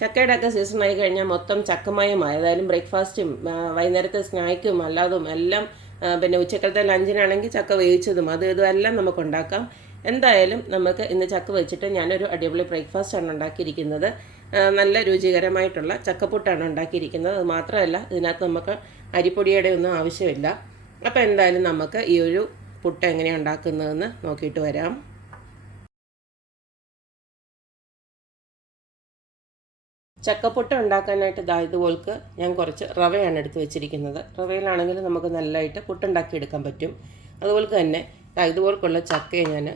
ചക്കയുടെ ഒക്കെ സീസണായി കഴിഞ്ഞാൽ മൊത്തം ചക്കമയമായി. ഏതായാലും ബ്രേക്ക്ഫാസ്റ്റും വൈകുന്നേരത്തെ സ്നാക്കും അല്ലാതും എല്ലാം, പിന്നെ ഉച്ചക്കലത്തെ ലഞ്ചിനാണെങ്കിൽ ചക്ക വേവിച്ചതും ഇതും എല്ലാം നമുക്ക് ഉണ്ടാക്കാം. എന്തായാലും നമുക്ക് ഇന്ന് ചക്ക വെച്ചിട്ട് ഞാനൊരു അടിപൊളി ബ്രേക്ക്ഫാസ്റ്റാണ് ഉണ്ടാക്കിയിരിക്കുന്നത്. നല്ല രുചികരമായിട്ടുള്ള ചക്കപ്പുട്ടാണ് ഉണ്ടാക്കിയിരിക്കുന്നത്. അത് മാത്രമല്ല, ഇതിനകത്ത് നമുക്ക് അരിപ്പൊടിയുടെ ഒന്നും ആവശ്യമില്ല. അപ്പോൾ എന്തായാലും നമുക്ക് ഈ ഒരു പുട്ട് എങ്ങനെയാണ് ഉണ്ടാക്കുന്നതെന്ന് നോക്കിയിട്ട് വരാം. ചക്കപ്പുട്ട് ഉണ്ടാക്കാനായിട്ട് ഇതുപോൾക്ക് ഞാൻ കുറച്ച് റവയാണ് എടുത്ത് വെച്ചിരിക്കുന്നത്. റവയിലാണെങ്കിൽ നമുക്ക് നല്ലതായിട്ട് പുട്ടുണ്ടാക്കിയെടുക്കാൻ പറ്റും. അതുപോലെ തന്നെ ഇതുപോൽക്കുള്ള ചക്കയെ ഞാൻ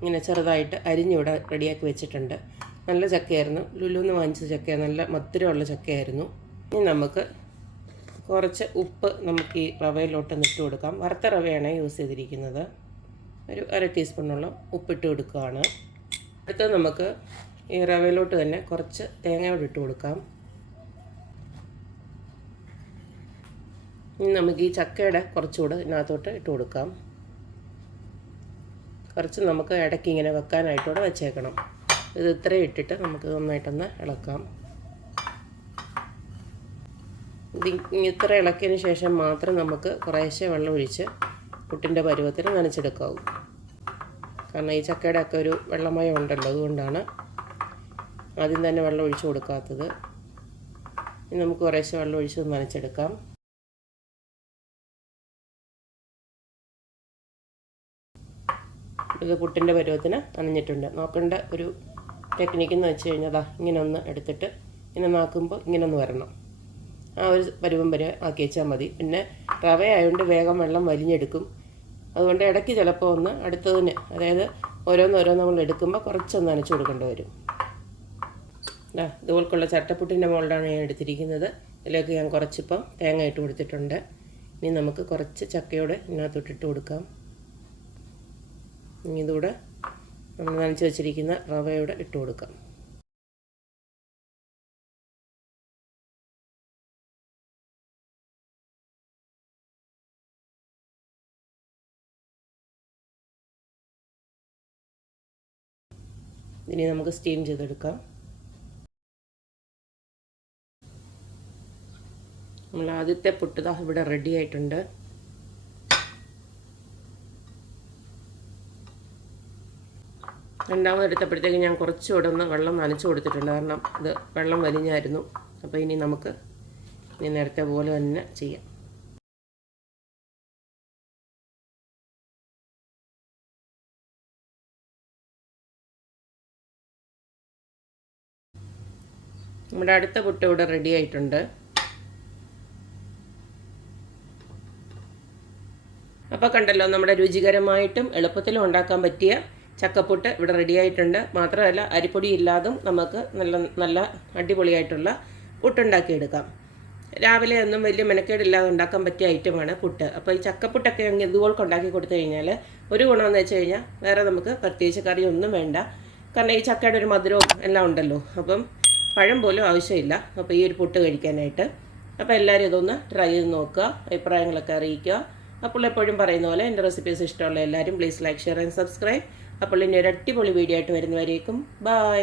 ഇങ്ങനെ ചെറുതായിട്ട് അരിഞ്ഞിവിടെ റെഡിയാക്കി വെച്ചിട്ടുണ്ട്. നല്ല ചക്കയായിരുന്നു, ലുലുന്ന് വാങ്ങിച്ച ചക്ക, നല്ല മധുരമുള്ള ചക്കയായിരുന്നു. ഇനി നമുക്ക് കുറച്ച് ഉപ്പ് നമുക്ക് ഈ റവയിലോട്ട് ഇട്ട് കൊടുക്കാം. വറുത്ത റവയാണ് യൂസ് ചെയ്തിരിക്കുന്നത്. ഒരു 1/2 ടീസ്പൂണോളം ഉപ്പിട്ട് കൊടുക്കുകയാണ്. അടുത്തത് നമുക്ക് ഈ റവയിലോട്ട് തന്നെ കുറച്ച് തേങ്ങയോട് ഇട്ട് കൊടുക്കാം. ഇനി നമുക്ക് ഈ ചക്കയുടെ കുറച്ചുകൂടെ ഇതിനകത്തോട്ട് ഇട്ട് കൊടുക്കാം. കുറച്ച് നമുക്ക് ഇടയ്ക്ക് ഇങ്ങനെ വെക്കാനായിട്ടൂടെ വെച്ചേക്കണം. ഇത് ഇത്രയും ഇട്ടിട്ട് നമുക്ക് നന്നായിട്ടൊന്ന് ഇളക്കാം. ഇത്ര ഇളക്കിയതിന് ശേഷം മാത്രം നമുക്ക് കുറേശ്ശെ വെള്ളം ഒഴിച്ച് പുട്ടിൻ്റെ പരുവത്തിന് നനച്ചെടുക്കാവൂ. കാരണം ഈ ചക്കയുടെ ഒക്കെ ഒരു വെള്ളമയം ഉണ്ടല്ലോ, അതുകൊണ്ടാണ് ആദ്യം തന്നെ വെള്ളം ഒഴിച്ച് കൊടുക്കാത്തത്. ഇനി നമുക്ക് കുറേശ്ശെ വെള്ളം ഒഴിച്ച് നനച്ചെടുക്കാം. ഇത് പുട്ടിൻ്റെ പരുവത്തിന് നനഞ്ഞിട്ടുണ്ട്. നോക്കേണ്ട ഒരു ടെക്നിക്ക് എന്ന് വെച്ച് കഴിഞ്ഞാൽ ഇങ്ങനെ ഒന്ന് എടുത്തിട്ട് ഇങ്ങനെ നാക്കുമ്പോൾ ഇങ്ങനെ ഒന്ന് വരണം. ആ ഒരു പരുവം വരെ ആക്കി വെച്ചാൽ മതി. പിന്നെ റവ ആയതുകൊണ്ട് വേഗം വെള്ളം വലിഞ്ഞെടുക്കും. അതുകൊണ്ട് ഇടയ്ക്ക് ചിലപ്പോൾ ഒന്ന് അടുത്തതിന്, അതായത് ഓരോന്നോരോന്ന് നമ്മൾ എടുക്കുമ്പോൾ കുറച്ചൊന്ന് നനച്ച് കൊടുക്കേണ്ടി വരും. ഇതുപോൽക്കുള്ള ചട്ടപ്പുട്ടിൻ്റെ മോൾഡാണ് ഞാൻ എടുത്തിരിക്കുന്നത്. ഇതിലേക്ക് ഞാൻ കുറച്ചിപ്പം തേങ്ങ ഇട്ട് കൊടുത്തിട്ടുണ്ട്. ഇനി നമുക്ക് കുറച്ച് ചക്കയോടെ ഇതിനകത്തോട്ടിട്ട് കൊടുക്കാം. ഇനി ഇതൂടെ നമ്മൾ നനച്ച് വെച്ചിരിക്കുന്ന റവയോടെ ഇട്ട് കൊടുക്കാം. ഇനി നമുക്ക് സ്റ്റീം ചെയ്തെടുക്കാം. നമ്മൾ ആദ്യത്തെ പുട്ട് ഇവിടെ റെഡി ആയിട്ടുണ്ട്. രണ്ടാമത് എടുത്തപ്പോഴത്തേക്ക് ഞാൻ കുറച്ചുകൂടെ ഒന്ന് വെള്ളം നനച്ച് കൊടുത്തിട്ടുണ്ട്. കാരണം ഇത് വെള്ളം വലിഞ്ഞായിരുന്നു. അപ്പോൾ ഇനി നമുക്ക് നേരത്തെ പോലെ തന്നെ ചെയ്യാം. നമ്മുടെ അടുത്ത പുട്ട് ഇവിടെ റെഡി ആയിട്ടുണ്ട്. അപ്പോൾ കണ്ടല്ലോ, നമ്മുടെ രുചികരമായിട്ടും എളുപ്പത്തിലും ഉണ്ടാക്കാൻ പറ്റിയ ചക്കപ്പുട്ട് ഇവിടെ റെഡി ആയിട്ടുണ്ട്. മാത്രമല്ല, അരിപ്പൊടി ഇല്ലാതും നമുക്ക് നല്ല അടിപൊളിയായിട്ടുള്ള പുട്ടുണ്ടാക്കിയെടുക്കാം. രാവിലെ ഒന്നും വലിയ മെനക്കേടില്ലാതെ ഉണ്ടാക്കാൻ പറ്റിയ ഐറ്റമാണ് പുട്ട്. അപ്പോൾ ഈ ചക്കപ്പുട്ടൊക്കെ ഇതുപോലെ ഉണ്ടാക്കി കൊടുത്തു കഴിഞ്ഞാൽ ഒരു ഗുണമെന്ന് വെച്ച് കഴിഞ്ഞാൽ വേറെ നമുക്ക് പ്രത്യേകിച്ച് കറിയൊന്നും വേണ്ട. കാരണം ഈ ചക്കയുടെ ഒരു മധുരവും എല്ലാം ഉണ്ടല്ലോ. അപ്പം പഴം പോലും ആവശ്യമില്ല അപ്പോൾ ഈ ഒരു പുട്ട് കഴിക്കാനായിട്ട്. അപ്പോൾ എല്ലാവരും ഇതൊന്ന് ട്രൈ ചെയ്ത് നോക്കുക, അഭിപ്രായങ്ങളൊക്കെ അറിയിക്കുക. അപ്പോൾ എപ്പോഴും പറയുന്ന പോലെ എൻ്റെ റെസിപ്പീസ് ഇഷ്ടമുള്ള എല്ലാവരും please like, share and subscribe. അപ്പോൾ ഇനി ഒരു അടിപൊളി വീഡിയോ ആയിട്ട് വരുന്നവരേക്കും ബൈ.